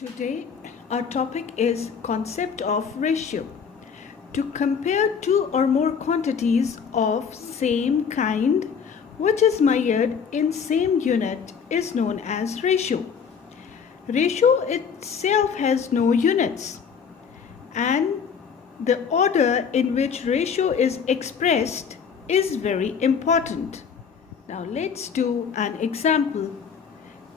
Today our topic is concept of ratio. To compare two or more quantities of same kind which is measured in same unit is known as ratio. Ratio itself has no units, and the order in which ratio is expressed is very important. Now let's do an example.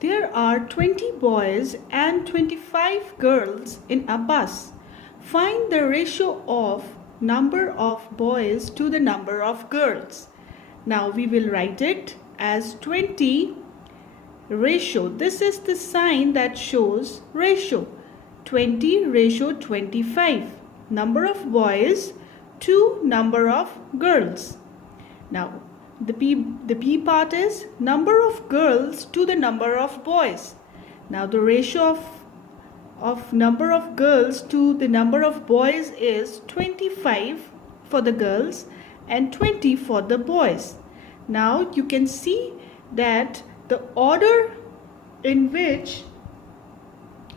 There are 20 boys and 25 girls in a bus. Find the ratio of number of boys to the number of girls. Now we will write it as 20 ratio. This is the sign that shows ratio. 20 ratio 25. Number of boys to number of girls. Now the B part is number of girls to the number of boys. Now the ratio of number of girls to the number of boys is 25 for the girls and 20 for the boys. Now you can see that the order in which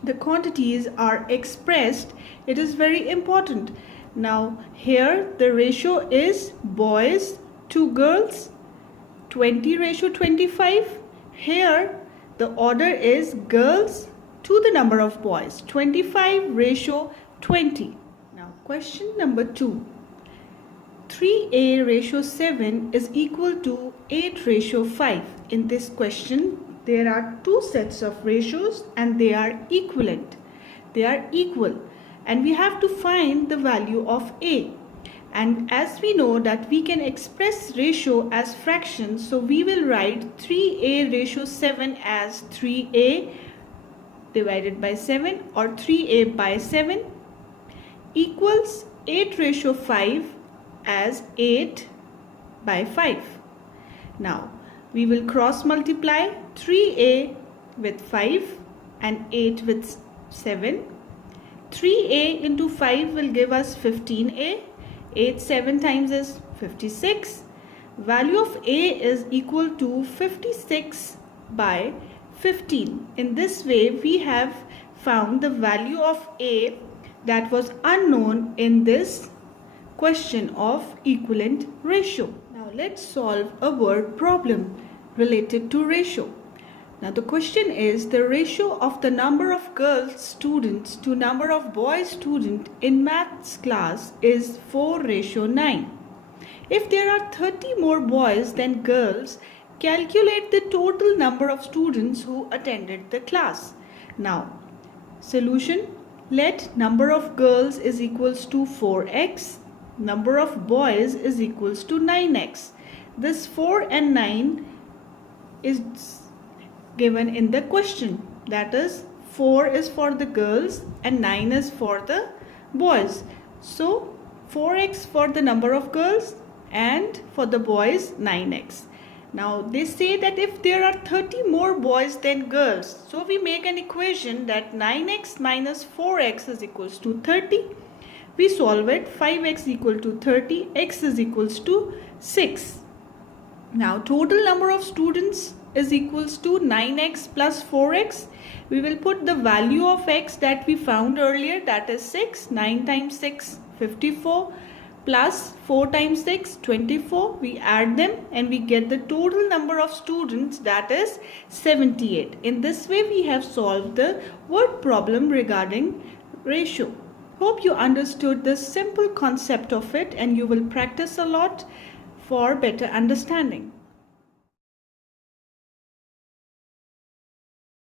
the quantities are expressed, it is very important. Now here the ratio is boys to girls, 20 ratio 25. Here the order is girls to the number of boys, 25 ratio 20. Now question number 2. 3a ratio 7 is equal to 8 ratio 5. In this question there are two sets of ratios and they are equivalent. They are equal and we have to find the value of a. And as we know that we can express ratio as fractions, so we will write 3a ratio 7 as 3a divided by 7 or 3a by 7 equals 8 ratio 5 as 8 by 5. Now we will cross multiply 3a with 5 and 8 with 7. 3a into 5 will give us 15a. 8 7 times is 56. Value of a is equal to 56 by 15. In this way we have found the value of a that was unknown in this question of equivalent ratio. Now let's solve a word problem related to ratio. Now the question is the ratio of the number of girls students to number of boys student in maths class is 4 ratio 9. If there are 30 more boys than girls, calculate the total number of students who attended the class. Now solution, let number of girls is equals to 4x, number of boys is equals to 9x. This 4 and 9 is given in the question, that is 4 is for the girls and 9 is for the boys. So 4x for the number of girls and for the boys 9x. Now they say that if there are 30 more boys than girls, so we make an equation that 9x minus 4x is equals to 30. We solve it. 5x equal to 30, x is equals to 6. Now total number of students is equals to 9x plus 4x. We will put the value of x that we found earlier, that is 6. 9 times 6 54 plus 4 times 6 24. We add them and we get the total number of students, that is 78. In this way we have solved the word problem regarding ratio. Hope you understood the simple concept of it and you will practice a lot for better understanding.